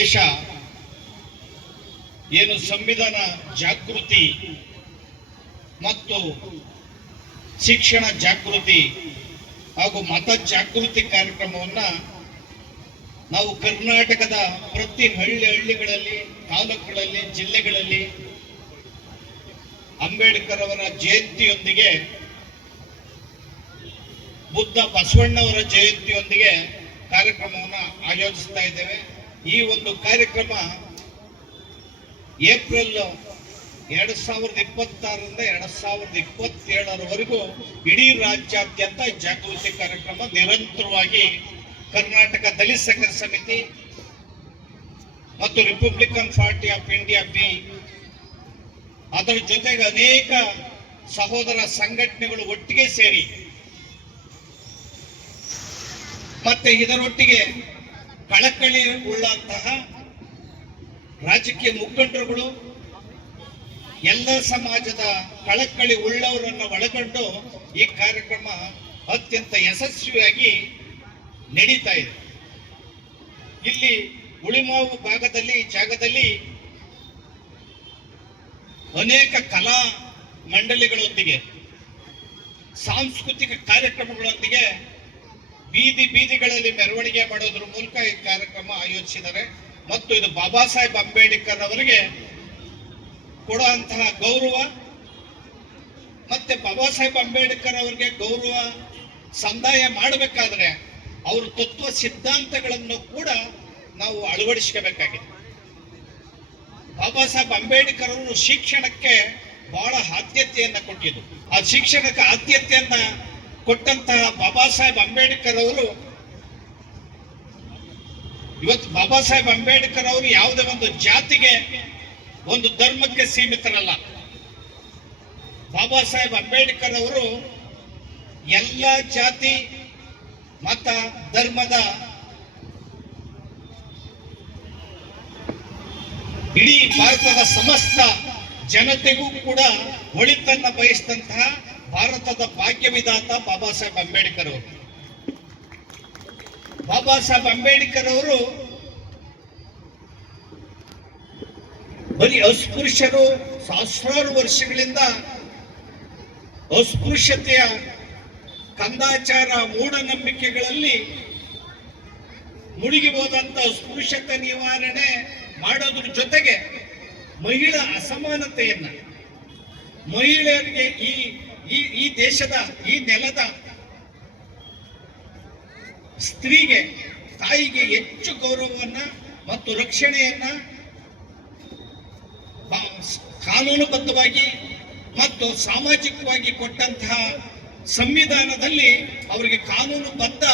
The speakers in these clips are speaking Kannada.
ಉದ್ದೇಶ ಏನು ಸಂವಿಧಾನ ಜಾಗೃತಿ ಮತ್ತು ಶಿಕ್ಷಣ ಜಾಗೃತಿ ಹಾಗೂ ಮತ ಜಾಗೃತಿ ಕಾರ್ಯಕ್ರಮವನ್ನು ನಾವು ಕರ್ನಾಟಕದ ಪ್ರತಿ ಹಳ್ಳಿಗಳಲ್ಲಿ, ತಾಲೂಕುಗಳಲ್ಲಿ, ಜಿಲ್ಲೆಗಳಲ್ಲಿ ಅಂಬೇಡ್ಕರ್ ಅವರ ಜಯಂತಿಯೊಂದಿಗೆ, ಬುದ್ಧ ಬಸವಣ್ಣವರ ಜಯಂತಿಯೊಂದಿಗೆ ಕಾರ್ಯಕ್ರಮವನ್ನು ಆಯೋಜಿಸ್ತಾ ಇದ್ದೇವೆ. ಈ ಒಂದು ಕಾರ್ಯಕ್ರಮ ಏಪ್ರಿಲ್ 2026ರಿಂದ 2027ರವರೆಗೂ ಇಡೀ ರಾಜ್ಯಾದ್ಯಂತ ಜಾಗೃತಿ ಕಾರ್ಯಕ್ರಮ ನಿರಂತರವಾಗಿ ಕರ್ನಾಟಕ ದಲಿತ ಸಂಘರ್ಷ ಸಮಿತಿ ಮತ್ತು Republican party of India B, ಅದರ ಜೊತೆಗೆ ಅನೇಕ ಸಹೋದರ ಸಂಘಟನೆಗಳು ಒಟ್ಟಿಗೆ ಸೇರಿ ಮತ್ತೆ ಇದರೊಟ್ಟಿಗೆ ಕಳಕಳಿ ಉಳ್ಳಂತಹ ರಾಜಕೀಯ ಮುಖಂಡರುಗಳು, ಎಲ್ಲ ಸಮಾಜದ ಕಳಕಳಿ ಉಳ್ಳವರನ್ನು ಒಳಗೊಂಡು ಈ ಕಾರ್ಯಕ್ರಮ ಅತ್ಯಂತ ಯಶಸ್ವಿಯಾಗಿ ನಡೀತಾ ಇದೆ. ಇಲ್ಲಿ ಉಳಿಮಾವು ಜಾಗದಲ್ಲಿ ಅನೇಕ ಕಲಾ ಮಂಡಳಿಗಳೊಂದಿಗೆ, ಸಾಂಸ್ಕೃತಿಕ ಕಾರ್ಯಕ್ರಮಗಳೊಂದಿಗೆ ಬೀದಿಗಳಲ್ಲಿ ಮೆರವಣಿಗೆ ಮಾಡೋದ್ರ ಮೂಲಕ ಈ ಕಾರ್ಯಕ್ರಮ ಆಯೋಜಿಸಿದ್ದಾರೆ. ಮತ್ತು ಇದು ಬಾಬಾ ಸಾಹೇಬ್ ಅಂಬೇಡ್ಕರ್ ಅವರಿಗೆ ಕೊಡುವಂತಹ ಗೌರವ, ಮತ್ತೆ ಬಾಬಾ ಸಾಹೇಬ್ ಅಂಬೇಡ್ಕರ್ ಅವರಿಗೆ ಗೌರವ ಸಂದಾಯ ಮಾಡಬೇಕಾದ್ರೆ ಅವರ ತತ್ವ ಸಿದ್ಧಾಂತಗಳನ್ನು ಕೂಡ ನಾವು ಅಳವಡಿಸ್ಕೋಬೇಕಾಗಿದೆ. ಬಾಬಾ ಸಾಹೇಬ್ ಅಂಬೇಡ್ಕರ್ ಅವರು ಶಿಕ್ಷಣಕ್ಕೆ ಬಹಳ ಆದ್ಯತೆಯನ್ನ ಕೊಟ್ಟಿದ್ದು. ಆ ಶಿಕ್ಷಣಕ್ಕೆ ಆದ್ಯತೆಯನ್ನ ಕೊಟ್ಟಂತಹ ಬಾಬಾ ಸಾಹೇಬ್ ಅಂಬೇಡ್ಕರ್ ಅವರು ಇವತ್ತು ಬಾಬಾ ಸಾಹೇಬ್ ಅಂಬೇಡ್ಕರ್ ಅವರು ಯಾವುದೇ ಒಂದು ಜಾತಿಗೆ, ಒಂದು ಧರ್ಮಕ್ಕೆ ಸೀಮಿತರಲ್ಲ. ಬಾಬಾ ಸಾಹೇಬ್ ಅಂಬೇಡ್ಕರ್ ಅವರು ಎಲ್ಲ ಜಾತಿ ಮತ ಧರ್ಮದ ಇಡೀ ಭಾರತದ ಸಮಸ್ತ ಜನತೆಗೂ ಕೂಡ ಒಳಿತನ್ನ ಬಯಸಿದಂತಹ ಭಾರತದ ಭಾಗ್ಯವಿದಾತ ಬಾಬಾ ಸಾಹೇಬ್ ಅಂಬೇಡ್ಕರ್ ಅವರು. ಬಾಬಾ ಸಾಹೇಬ್ ಅಂಬೇಡ್ಕರ್ ಅವರು ಬರೀ ಅಸ್ಪೃಶ್ಯರು ಸಹಸ್ರಾರು ವರ್ಷಗಳಿಂದ ಅಸ್ಪೃಶ್ಯತೆಯ ಕಂದಾಚಾರ ಮೂಢನಂಬಿಕೆಗಳಲ್ಲಿ ಮುಳುಗಿ ಹೋದಂತ ಅಸ್ಪೃಶ್ಯತೆ ನಿವಾರಣೆ ಮಾಡೋದ್ರ ಜೊತೆಗೆ ಮಹಿಳಾ ಅಸಮಾನತೆಯನ್ನ, ಮಹಿಳೆಯರಿಗೆ ಈ ದೇಶದ, ಈ ನೆಲದ ಸ್ತ್ರೀಗೆ, ತಾಯಿಗೆ ಹೆಚ್ಚು ಗೌರವವನ್ನ ಮತ್ತು ರಕ್ಷಣೆಯನ್ನ ಕಾನೂನುಬದ್ಧವಾಗಿ ಮತ್ತು ಸಾಮಾಜಿಕವಾಗಿ ಕೊಟ್ಟಂತಹ ಸಂವಿಧಾನದಲ್ಲಿ ಅವರಿಗೆ ಕಾನೂನುಬದ್ಧ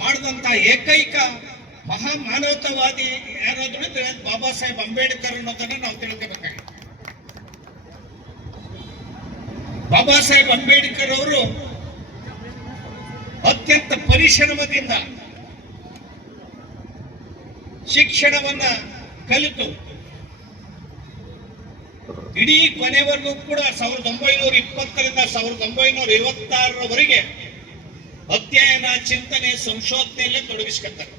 ಮಾಡಿದಂತಹ ಏಕೈಕ ಮಹಾ ಮಾನವತಾವಾದಿ ಯಾರಾದ್ರೂ ಬಾಬಾ ಸಾಹೇಬ್ ಅಂಬೇಡ್ಕರ್ ಅನ್ನೋದನ್ನ ನಾವು ತಿಳ್ಕೋಬೇಕಾಗಿದೆ. ಬಾಬಾ ಸಾಹೇಬ್ ಅಂಬೇಡ್ಕರ್ ಅವರು ಅತ್ಯಂತ ಪರಿಶ್ರಮದಿಂದ ಶಿಕ್ಷಣವನ್ನ ಕಲಿತು ಇಡೀ ಕೊನೆವರೆಗೂ ಕೂಡ 1920ರಿಂದ 1956ರವರೆಗೆ ಅಧ್ಯಯನ, ಚಿಂತನೆ, ಸಂಶೋಧನೆಯಲ್ಲೇ ತೊಡಗಿಸ್ಕೊತಾರೆ.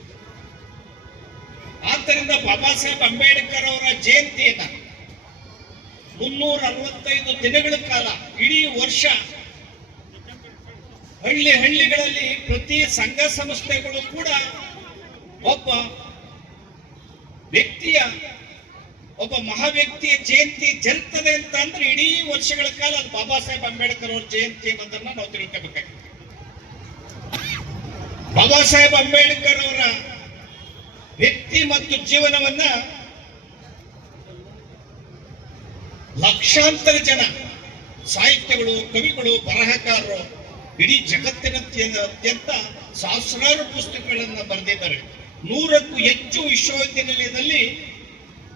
ಆದ್ದರಿಂದ ಬಾಬಾ ಸಾಹೇಬ್ ಅಂಬೇಡ್ಕರ್ ಅವರ ಜಯಂತಿಯನ್ನ 365 ದಿನಗಳ ಕಾಲ ಇಡೀ ವರ್ಷ ಹಳ್ಳಿಗಳಲ್ಲಿ ಪ್ರತಿ ಸಂಘ ಸಂಸ್ಥೆಗಳು ಕೂಡ ಒಬ್ಬ ಮಹಾ ವ್ಯಕ್ತಿಯ ಜಯಂತಿ ಜರುತ್ತದೆ ಅಂತ ಅಂದ್ರೆ ಇಡೀ ವರ್ಷಗಳ ಕಾಲ ಅದು ಬಾಬಾ ಸಾಹೇಬ್ ಅಂಬೇಡ್ಕರ್ ಅವರ ಜಯಂತಿ ಅನ್ನೋದನ್ನ ನಾವು ತಿಳ್ಕೋಬೇಕಾಗಿದೆ. ಬಾಬಾ ಸಾಹೇಬ್ ಅಂಬೇಡ್ಕರ್ ಅವರ ವ್ಯಕ್ತಿ ಮತ್ತು ಜೀವನವನ್ನ ಲಕ್ಷಾಂತರ ಜನ ಸಾಹಿತ್ಯಗಳು, ಕವಿಗಳು, ಬರಹಗಾರರು ಇಡೀ ಜಗತ್ತಿನಾದ್ಯಂತ ಸಹಸ್ರಾರು ಪುಸ್ತಕಗಳನ್ನು ಬರೆದಿದ್ದಾರೆ. 100ಕ್ಕೂ ಹೆಚ್ಚು ವಿಶ್ವವಿದ್ಯಾನಿಲಯದಲ್ಲಿ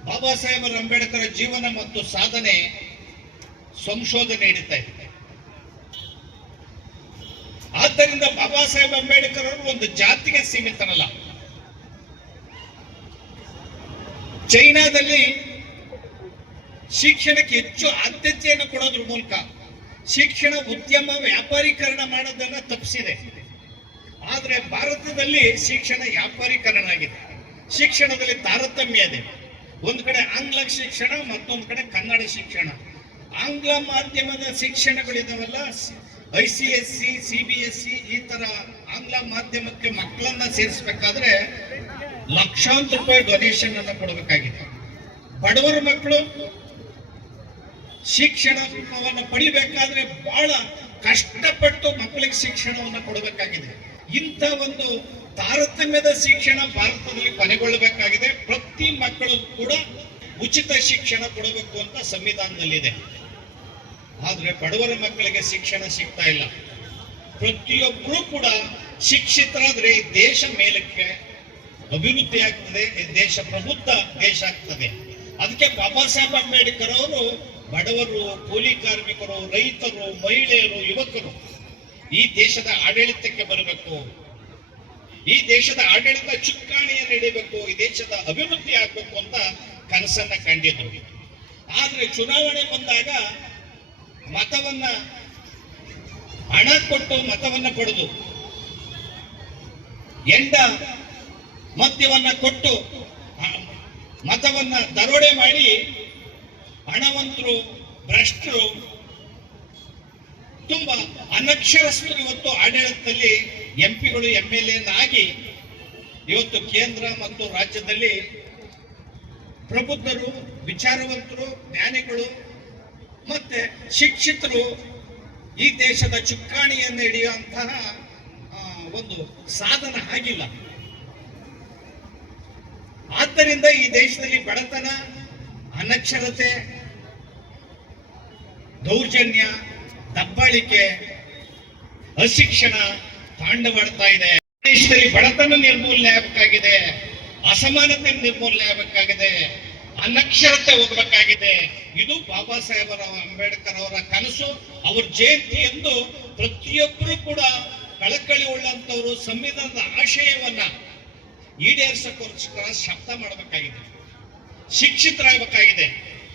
ಬಾಬಾ ಸಾಹೇಬ್ ಅಂಬೇಡ್ಕರ್ ಜೀವನ ಮತ್ತು ಸಾಧನೆ ಸಂಶೋಧನೆ ನಡೀತಾ ಇದೆ. ಆದ್ದರಿಂದ ಬಾಬಾ ಸಾಹೇಬ್ ಅಂಬೇಡ್ಕರ್ ಅವರು ಒಂದು ಜಾತಿಗೆ ಸೀಮಿತರಲ್ಲ. ಚೈನಾದಲ್ಲಿ ಶಿಕ್ಷಣಕ್ಕೆ ಹೆಚ್ಚು ಆದ್ಯತೆಯನ್ನು ಕೊಡೋದ್ರ ಮೂಲಕ ಶಿಕ್ಷಣ ಉದ್ಯಮ ವ್ಯಾಪಾರೀಕರಣ ಮಾಡೋದನ್ನ ತಪ್ಪಿಸಿದೆ. ಆದರೆ ಭಾರತದಲ್ಲಿ ಶಿಕ್ಷಣ ವ್ಯಾಪಾರೀಕರಣ ಆಗಿದೆ. ಶಿಕ್ಷಣದಲ್ಲಿ ತಾರತಮ್ಯ ಇದೆ. ಒಂದು ಕಡೆ ಆಂಗ್ಲ ಶಿಕ್ಷಣ, ಮತ್ತೊಂದು ಕಡೆ ಕನ್ನಡ ಶಿಕ್ಷಣ. ಆಂಗ್ಲ ಮಾಧ್ಯಮದ ಶಿಕ್ಷಣಗಳಿದಾವಲ್ಲ, ICSE, CBSE ಈ ತರ ಆಂಗ್ಲ ಮಾಧ್ಯಮಕ್ಕೆ ಮಕ್ಕಳನ್ನ ಸೇರಿಸಬೇಕಾದ್ರೆ ಲಕ್ಷಾಂತರ ರೂಪಾಯಿ ಡೊನೇಷನ್ ಅನ್ನು ಕೊಡಬೇಕಾಗಿದೆ. ಬಡವರ ಮಕ್ಕಳು ಶಿಕ್ಷಣವನ್ನು ಪಡಿಬೇಕಾದ್ರೆ ಬಹಳ ಕಷ್ಟಪಟ್ಟು ಮಕ್ಕಳಿಗೆ ಶಿಕ್ಷಣವನ್ನು ಕೊಡಬೇಕಾಗಿದೆ. ಇಂಥ ಒಂದು ತಾರತಮ್ಯದ ಶಿಕ್ಷಣ ಭಾರತದಲ್ಲಿ ಕೊನೆಗೊಳ್ಳಬೇಕಾಗಿದೆ. ಪ್ರತಿ ಮಕ್ಕಳು ಕೂಡ ಉಚಿತ ಶಿಕ್ಷಣ ಕೊಡಬೇಕು ಅಂತ ಸಂವಿಧಾನದಲ್ಲಿದೆ. ಆದ್ರೆ ಬಡವರ ಮಕ್ಕಳಿಗೆ ಶಿಕ್ಷಣ ಸಿಗ್ತಾ ಇಲ್ಲ. ಪ್ರತಿಯೊಬ್ಬರು ಕೂಡ ಶಿಕ್ಷಿತರಾದ್ರೆ ಈ ದೇಶ ಮೇಲಕ್ಕೆ ಅಭಿವೃದ್ಧಿ ಆಗ್ತದೆ, ದೇಶ ಪ್ರಬುದ್ಧ ದೇಶ ಆಗ್ತದೆ. ಅದಕ್ಕೆ ಬಾಬಾ ಸಾಹೇಬ್ ಅಂಬೇಡ್ಕರ್ ಅವರು ಬಡವರು, ಕೂಲಿ ಕಾರ್ಮಿಕರು, ರೈತರು, ಮಹಿಳೆಯರು, ಯುವಕರು ಈ ದೇಶದ ಆಡಳಿತಕ್ಕೆ ಬರಬೇಕು, ಈ ದೇಶದ ಆಡಳಿತ ಚುಕ್ಕಾಣಿಯನ್ನು ಹಿಡಿಬೇಕು, ಈ ದೇಶದ ಅಭಿವೃದ್ಧಿ ಆಗ್ಬೇಕು ಅಂತ ಕನಸನ್ನ ಕಂಡಿದ್ರು. ಆದ್ರೆ ಚುನಾವಣೆ ಬಂದಾಗ ಮತವನ್ನ ಹಣ ಕೊಟ್ಟು ಮತವನ್ನ ಪಡೆದು ಎಂಡ ಮದ್ಯವನ್ನ ಕೊಟ್ಟು ಮತವನ್ನ ದರೋಡೆ ಮಾಡಿ ಹಣವಂತರು, ಭ್ರಷ್ಟರು, ತುಂಬಾ ಅನಕ್ಷರಸ್ಥರು ಇವತ್ತು ಆಡಳಿತದಲ್ಲಿ MP ಗಳು MLA ಆಗಿ ಇವತ್ತು ಕೇಂದ್ರ ಮತ್ತು ರಾಜ್ಯದಲ್ಲಿ ಪ್ರಬುದ್ಧರು, ವಿಚಾರವಂತರು, ಜ್ಞಾನಿಗಳು ಮತ್ತೆ ಶಿಕ್ಷಿತರು ಈ ದೇಶದ ಚುಕ್ಕಾಣಿಯನ್ನು ಹಿಡಿಯುವಂತಹ ಒಂದು ಸಾಧನ ಆಗಿಲ್ಲ. ಆದ್ದರಿಂದ ಈ ದೇಶದಲ್ಲಿ ಬಡತನ, ಅನಕ್ಷರತೆ, ದೌರ್ಜನ್ಯ, ದಬ್ಬಾಳಿಕೆ, ಅಶಿಕ್ಷಣ ತಾಂಡವಾಡ್ತಾ ಇದೆ. ದೇಶದಲ್ಲಿ ಬಡತನ ನಿರ್ಮೂಲನೆ ಆಗಬೇಕಾಗಿದೆ, ಅಸಮಾನತೆ ನಿರ್ಮೂಲನೆ ಆಗಬೇಕಾಗಿದೆ, ಅನಕ್ಷರತೆ ಹೋಗಬೇಕಾಗಿದೆ. ಇದು ಬಾಬಾ ಸಾಹೇಬರ ಅಂಬೇಡ್ಕರ್ ಅವರ ಕನಸು. ಅವ್ರ ಜಯಂತಿ ಎಂದು ಪ್ರತಿಯೊಬ್ಬರು ಕೂಡ ಕಳಕಳಿ ಉಳ್ಳಂತವರು ಸಂವಿಧಾನದ ಆಶಯವನ್ನ ಈಡೇರಿಸಕ್ಕೋಸ್ಕರ ಶಬ್ದ ಮಾಡಬೇಕಾಗಿದೆ, ಶಿಕ್ಷಿತರಾಗಬೇಕಾಗಿದೆ.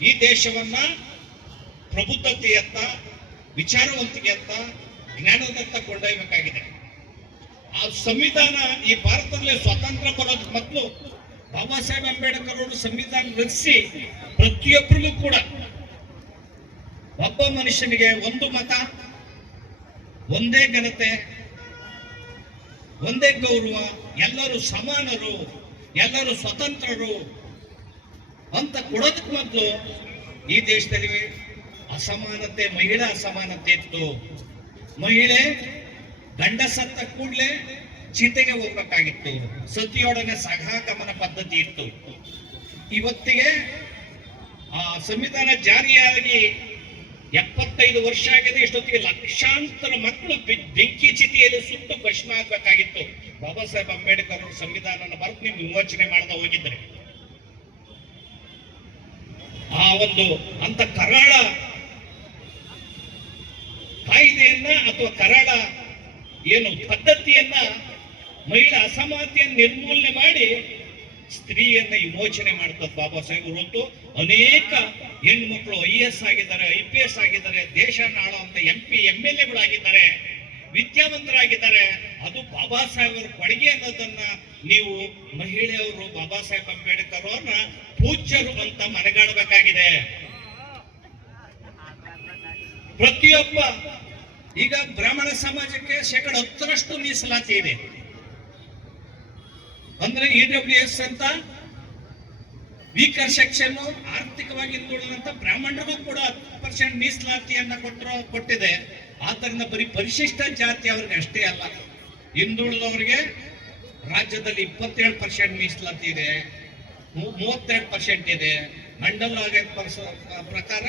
ಈ ದೇಶವನ್ನ ಪ್ರಬುದ್ಧತೆಯತ್ತ, ವಿಚಾರವಂತಿಕೆಯತ್ತ, ಜ್ಞಾನದತ್ತ ಕೊಂಡೊಯ್ಯಬೇಕಾಗಿದೆ. ಆ ಸಂವಿಧಾನ ಈ ಭಾರತದಲ್ಲಿ ಸ್ವಾತಂತ್ರ್ಯ ಬರೋದಕ್ಕೆ ಮೊದಲು ಬಾಬಾ ಸಾಹೇಬ್ ಅಂಬೇಡ್ಕರ್ ಅವರು ಸಂವಿಧಾನ ರಚಿಸಿ ಪ್ರತಿಯೊಬ್ಬರಿಗೂ ಕೂಡ ಒಬ್ಬ ಮನುಷ್ಯನಿಗೆ ಒಂದು ಮತ, ಒಂದೇ ಘನತೆ, ಒಂದೇ ಗೌರವ, ಎಲ್ಲರೂ ಸಮಾನರು, ಎಲ್ಲರೂ ಸ್ವತಂತ್ರರು ಅಂತ ಕೊಡೋದಕ್ಕೆ ಮೊದಲು ಈ ದೇಶದಲ್ಲಿ ಅಸಮಾನತೆ, ಮಹಿಳಾ ಅಸಮಾನತೆ ಇತ್ತು. ಮಹಿಳೆ ಗಂಡ ಸತ್ತ ಕೂಡಲೇ ಚಿತೆಗೆ ಹೋಗ್ಬೇಕಾಗಿತ್ತು, ಸತಿಯೊಡನೆ ಸಹಗಮನ ಪದ್ಧತಿ ಇತ್ತು. ಇವತ್ತಿಗೆ ಆ ಸಂವಿಧಾನ ಜಾರಿಯಾಗಿ 75 ವರ್ಷ ಆಗಿದೆ. ಇಷ್ಟೊತ್ತಿಗೆ ಲಕ್ಷಾಂತರ ಮಕ್ಕಳು ಬೆಂಕಿ ಚಿತೆಯಲ್ಲಿ ಸುಟ್ಟು ಭಸ್ಮ ಆಗ್ಬೇಕಾಗಿತ್ತು. ಬಾಬಾ ಸಾಹೇಬ್ ಅಂಬೇಡ್ಕರ್ ಅವರು ಸಂವಿಧಾನ ಬರೆದು ನೀವು ವಿಮೋಚನೆ ಮಾಡದ ಹೋಗಿದ್ರೆ ಆ ಒಂದು ಅಂತ ಕರಾಳ ಕಾಯ್ದೆಯನ್ನ ಅಥವಾ ಕರಾಳ ಏನು ಪದ್ಧತಿಯನ್ನ, ಮಹಿಳಾ ಅಸಮಾನತೆಯನ್ನು ನಿರ್ಮೂಲನೆ ಮಾಡಿ ಸ್ತ್ರೀಯನ್ನ ವಿಮೋಚನೆ ಮಾಡ್ತದ ಬಾಬಾ ಸಾಹೇಬ್. ಹೊರತು ಅನೇಕ ಹೆಣ್ಮಕ್ಳು IAS ಆಗಿದ್ದಾರೆ, IPS ಆಗಿದ್ದಾರೆ, ದೇಶನ ಆಳುವಂತ MP MLAಗಳಾಗಿದ್ದಾರೆ, ವಿದ್ಯಾವಂತರಾಗಿದ್ದಾರೆ. ಅದು ಬಾಬಾ ಸಾಹೇಬರ ಕೊಡುಗೆ ಅನ್ನೋದನ್ನ ನೀವು ಮಹಿಳೆಯವರು ಬಾಬಾ ಸಾಹೇಬ್ ಅಂಬೇಡ್ಕರ್ ಅವ್ರನ್ನ ಪೂಜ್ಯರು ಅಂತ ಮನಗಾಣಬೇಕಾಗಿದೆ. ಪ್ರತಿಯೊಬ್ಬ ಈಗ ಬ್ರಾಹ್ಮಣ ಸಮಾಜಕ್ಕೆ 10% ಮೀಸಲಾತಿ ಇದೆ. ಅಂದ್ರೆ EWS ಅಂತ ವೀಕರ್ ಸೆಕ್ಷನ್, ಆರ್ಥಿಕವಾಗಿ ಹಿಂದುಳಿದಂತ ಬ್ರಾಹ್ಮಣರಿಗೂ ಕೂಡ 10% ಮೀಸಲಾತಿಯನ್ನ ಕೊಟ್ಟಿದೆ. ಆದ್ದರಿಂದ ಬರೀ ಪರಿಶಿಷ್ಟ ಜಾತಿ ಅವ್ರಿಗೆ ಅಷ್ಟೇ ಅಲ್ಲ, ಹಿಂದುಳಿದವರಿಗೆ ರಾಜ್ಯದಲ್ಲಿ 27% ಮೀಸಲಾತಿ ಇದೆ, 32% ಇದೆ. ಮಂಡಲ ಪ್ರಕಾರ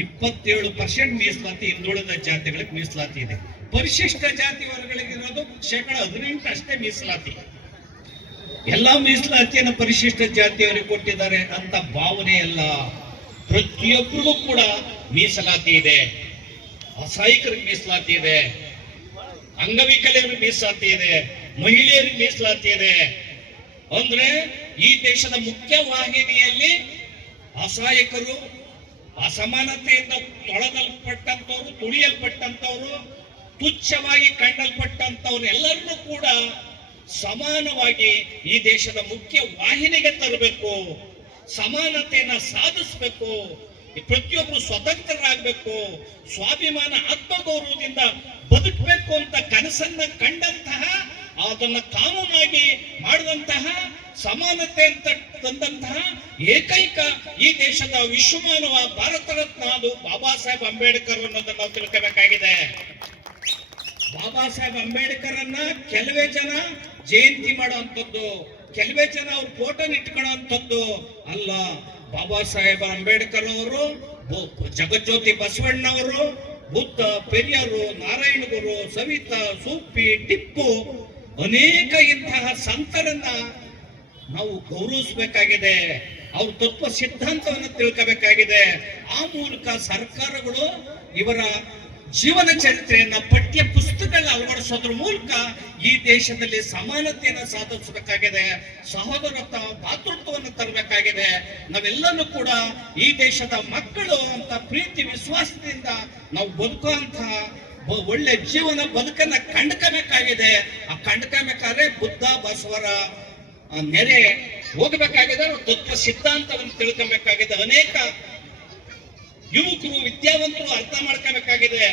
27% ಮೀಸಲಾತಿ ಹಿಂದುಳಿದ ಜಾತಿಗಳಿಗೆ ಮೀಸಲಾತಿ ಇದೆ. ಪರಿಶಿಷ್ಟ ಜಾತಿ ವರ್ಗಗಳಿಗಿರೋದು 18% ಅಷ್ಟೇ ಮೀಸಲಾತಿ. ಎಲ್ಲಾ ಮೀಸಲಾತಿಯನ್ನು ಪರಿಶಿಷ್ಟ ಜಾತಿಯವರಿಗೆ ಕೊಟ್ಟಿದ್ದಾರೆ ಅಂತ ಭಾವನೆ ಅಲ್ಲ. ಪ್ರತಿಯೊಬ್ಬರಿಗೂ ಕೂಡ ಮೀಸಲಾತಿ ಇದೆ. ಅಸಹಾಯಕರಿಗೆ ಮೀಸಲಾತಿ ಇದೆ, ಅಂಗವಿಕಲರಿಗೆ ಮೀಸಲಾತಿ ಇದೆ, ಮಹಿಳೆಯರಿಗೆ ಮೀಸಲಾತಿ ಇದೆ. ಅಂದ್ರೆ ಈ ದೇಶದ ಮುಖ್ಯ ವಾಹಿನಿಯಲ್ಲಿ ಅಸಹಾಯಕರು, ಅಸಮಾನತೆಯಿಂದ ತೊಳೆದಲ್ಪಟ್ಟಂತವ್ರು, ತುಳಿಯಲ್ಪಟ್ಟಂತವ್ರು, ತುಚ್ಛವಾಗಿ ಕಂಡಲ್ಪಟ್ಟಂತವ್ರು ಎಲ್ಲರನ್ನೂ ಕೂಡ ಸಮಾನವಾಗಿ ಈ ದೇಶದ ಮುಖ್ಯ ವಾಹಿನಿಗೆ ತರಬೇಕು, ಸಮಾನತೆಯನ್ನ ಸಾಧಿಸಬೇಕು, ಪ್ರತಿಯೊಬ್ಬರು ಸ್ವತಂತ್ರರಾಗಬೇಕು, ಸ್ವಾಭಿಮಾನ ಆತ್ಮಗೌರವದಿಂದ ಬದುಕಬೇಕು ಅಂತ ಕನಸನ್ನ ಕಂಡಂತಹ, ಅದನ್ನ ಕಾನೂನಾಗಿ ಮಾಡಿದಂತಹ, ಸಮಾನತೆ ಅಂತ ತಂದಂತಹ ಏಕೈಕ ಈ ದೇಶದ ವಿಶ್ವಮಾನವ ಭಾರತ ರತ್ನ ಅದು ಬಾಬಾ ಸಾಹೇಬ್ ಅಂಬೇಡ್ಕರ್ ಅನ್ನೋದನ್ನ ನಾವು ತಿಳ್ಕೋಬೇಕಾಗಿದೆ. ಬಾಬಾ ಸಾಹೇಬ್ ಅಂಬೇಡ್ಕರ್ ಅನ್ನ ಕೆಲವೇ ಜನ ಜಯಂತಿ ಮಾಡುವಂಥದ್ದು, ಕೆಲವೇ ಜನ ಅವ್ರ ಫೋಟೋ ಇಟ್ಕೊಳ್ಳುವಂಥದ್ದು ಅಲ್ಲ. ಬಾಬಾ ಸಾಹೇಬ್ ಅಂಬೇಡ್ಕರ್ ಅವರು, ಜಗಜ್ಯೋತಿ ಬಸವಣ್ಣವರು, ಬುದ್ಧ, ಪೆರಿಯರು, ನಾರಾಯಣ ಗುರು, ಸವಿತಾ, ಸೂಪಿ, ಟಿಪ್ಪು, ಅನೇಕ ಇಂತಹ ಸಂತರನ್ನ ನಾವು ಗೌರವಿಸಬೇಕಾಗಿದೆ. ಅವ್ರ ತತ್ವ ಸಿದ್ಧಾಂತವನ್ನು ತಿಳ್ಕೋಬೇಕಾಗಿದೆ. ಆ ಮೂಲಕ ಸರ್ಕಾರಗಳು ಇವರ ಜೀವನ ಚರಿತ್ರೆಯನ್ನ ಪಠ್ಯ ಪುಸ್ತಕಗಳನ್ನ ಅಳವಡಿಸೋದ್ರ ಮೂಲಕ ಈ ದೇಶದಲ್ಲಿ ಸಮಾನತೆಯನ್ನು ಸಾಧಿಸಬೇಕಾಗಿದೆ, ಸಹೋದರತ್ವ, ಭಾತೃತ್ವವನ್ನು ತರಬೇಕಾಗಿದೆ. ನಾವೆಲ್ಲನೂ ಕೂಡ ಈ ದೇಶದ ಮಕ್ಕಳು ಅಂತ ಪ್ರೀತಿ ವಿಶ್ವಾಸದಿಂದ ನಾವು ಬದುಕುವಂತಹ ಒಳ್ಳೆ ಜೀವನ ಬದುಕನ್ನ ಕಂಡ್ಕೋಬೇಕಾಗಿದೆ. ಆ ಕಂಡ್ಕೋಬೇಕಾದ್ರೆ ಬುದ್ಧ ಬಸವರ ನೆರೆ ಹೋಗಬೇಕಾಗಿದೆ, ತತ್ವ ಸಿದ್ಧಾಂತವನ್ನು ತಿಳ್ಕೊಬೇಕಾಗಿದೆ. ಅನೇಕ ಯುವಕರು, ವಿದ್ಯಾವಂತರು ಅರ್ಥ ಮಾಡ್ಕೋಬೇಕಾಗಿದೆ.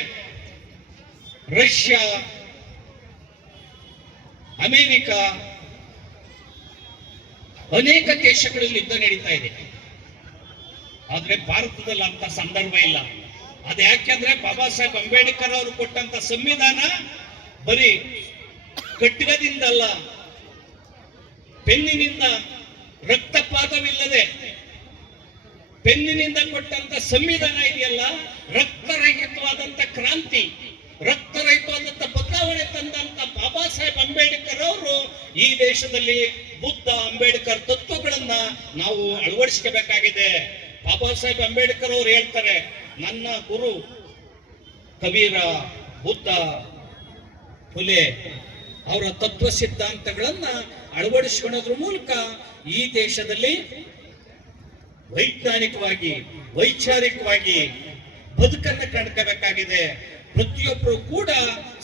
ರಷ್ಯಾ, ಅಮೆರಿಕ, ಅನೇಕ ದೇಶಗಳಲ್ಲಿ ಯುದ್ಧ ನಡೀತಾ ಇದೆ. ಆದ್ರೆ ಭಾರತದಲ್ಲಿ ಅಂತ ಸಂದರ್ಭ ಇಲ್ಲ. ಅದ ಯಾಕೆಂದ್ರೆ ಬಾಬಾ ಸಾಹೇಬ್ ಅಂಬೇಡ್ಕರ್ ಅವರು ಕೊಟ್ಟಂತ ಸಂವಿಧಾನ ಬರೀ ಖಡ್ಗದಿಂದಲ್ಲ, ಪೆನ್ನಿನಿಂದ, ರಕ್ತಪಾತವಿಲ್ಲದೆ ಪೆನ್ನಿನಿಂದ ಕೊಟ್ಟಂತ ಸಂವಿಧಾನ ಇದೆಯಲ್ಲ, ರಕ್ತರಹಿತವಾದಂತ ಕ್ರಾಂತಿ, ರಕ್ತರಹಿತವಾದಂತ ಬದಲಾವಣೆ ತಂದಂತ ಬಾಬಾ ಸಾಹೇಬ್ ಅಂಬೇಡ್ಕರ್ ಅವರು ಈ ದೇಶದಲ್ಲಿ ಬುದ್ಧ, ಅಂಬೇಡ್ಕರ್ ತತ್ವಗಳನ್ನ ನಾವು ಅಳವಡಿಸ್ಕೋಬೇಕಾಗಿದೆ. ಬಾಬಾ ಸಾಹೇಬ್ ಅಂಬೇಡ್ಕರ್ ಅವರು ಹೇಳ್ತಾರೆ, ನನ್ನ ಗುರು ಕಬೀರ, ಬುದ್ಧ, ಫುಲೆ ಅವರ ತತ್ವ ಸಿದ್ಧಾಂತಗಳನ್ನ ಅಳವಡಿಸಿಕೊಳ್ಳೋದ್ರ ಮೂಲಕ ಈ ದೇಶದಲ್ಲಿ ವೈಜ್ಞಾನಿಕವಾಗಿ, ವೈಚಾರಿಕವಾಗಿ ಬದುಕನ್ನು ಕಂಡ್ಕೋಬೇಕಾಗಿದೆ. ಪ್ರತಿಯೊಬ್ಬರು ಕೂಡ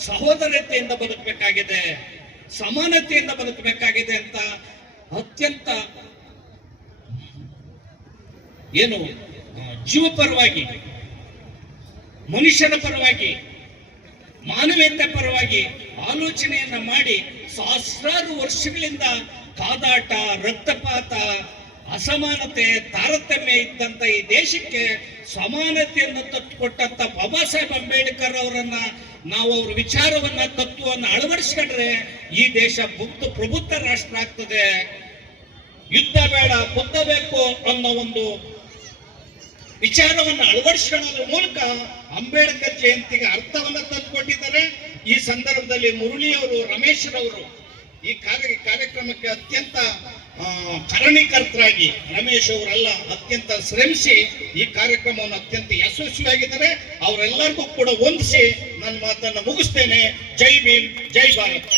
ಸಹೋದರತೆಯಿಂದ ಬದುಕಬೇಕಾಗಿದೆ, ಸಮಾನತೆಯಿಂದ ಬದುಕಬೇಕಾಗಿದೆ ಅಂತ ಅತ್ಯಂತ ಏನು ಜೀವ ಪರವಾಗಿ, ಮನುಷ್ಯನ ಪರವಾಗಿ, ಮಾನವೀಯತೆ ಪರವಾಗಿ ಆಲೋಚನೆಯನ್ನ ಮಾಡಿ ಸಹಸ್ರಾರು ವರ್ಷಗಳಿಂದ ಕಾದಾಟ, ರಕ್ತಪಾತ, ಅಸಮಾನತೆ, ತಾರತಮ್ಯ ಇದ್ದಂತ ಈ ದೇಶಕ್ಕೆ ಸಮಾನತೆಯನ್ನು ತಟ್ಟುಕೊಟ್ಟಂತ ಬಾಬಾ ಸಾಹೇಬ್ ಅಂಬೇಡ್ಕರ್ ಅವರನ್ನ ನಾವು ಅವ್ರ ವಿಚಾರವನ್ನ, ತತ್ವವನ್ನು ಅಳವಡಿಸ್ಕೊಂಡ್ರೆ ಈ ದೇಶ ಪ್ರಬುದ್ಧ ರಾಷ್ಟ್ರ ಆಗ್ತದೆ. ಯುದ್ಧ ಬೇಡ, ಬುದ್ಧ ಬೇಕು ಅನ್ನೋ ಒಂದು ವಿಚಾರವನ್ನು ಅಳವಡಿಸ್ಕೊಳ್ಳೋದ್ರ ಮೂಲಕ ಅಂಬೇಡ್ಕರ್ ಜಯಂತಿಗೆ ಅರ್ಥವನ್ನ ತಂದುಕೊಟ್ಟಿದ್ದಾರೆ. ಈ ಸಂದರ್ಭದಲ್ಲಿ ಮುರಳಿಯವರು, ರಮೇಶ್ರವರು ಈ ಕಾರ್ಯಕ್ರಮಕ್ಕೆ ಅತ್ಯಂತ ಕಾರಣೀಕರ್ತರಾಗಿ, ರಮೇಶ್ ಅವರೆಲ್ಲ ಅತ್ಯಂತ ಶ್ರಮಿಸಿ ಈ ಕಾರ್ಯಕ್ರಮವನ್ನು ಅತ್ಯಂತ ಯಶಸ್ವಿಯಾಗಿದ್ದಾರೆ. ಅವರೆಲ್ಲರಿಗೂ ಕೂಡ ಹೊಂದಿಸಿ ನನ್ನ ಮಾತನ್ನು ಮುಗಿಸ್ತೇನೆ. ಜೈ ಭೀಮ್, ಜೈ ಭಾರತ್.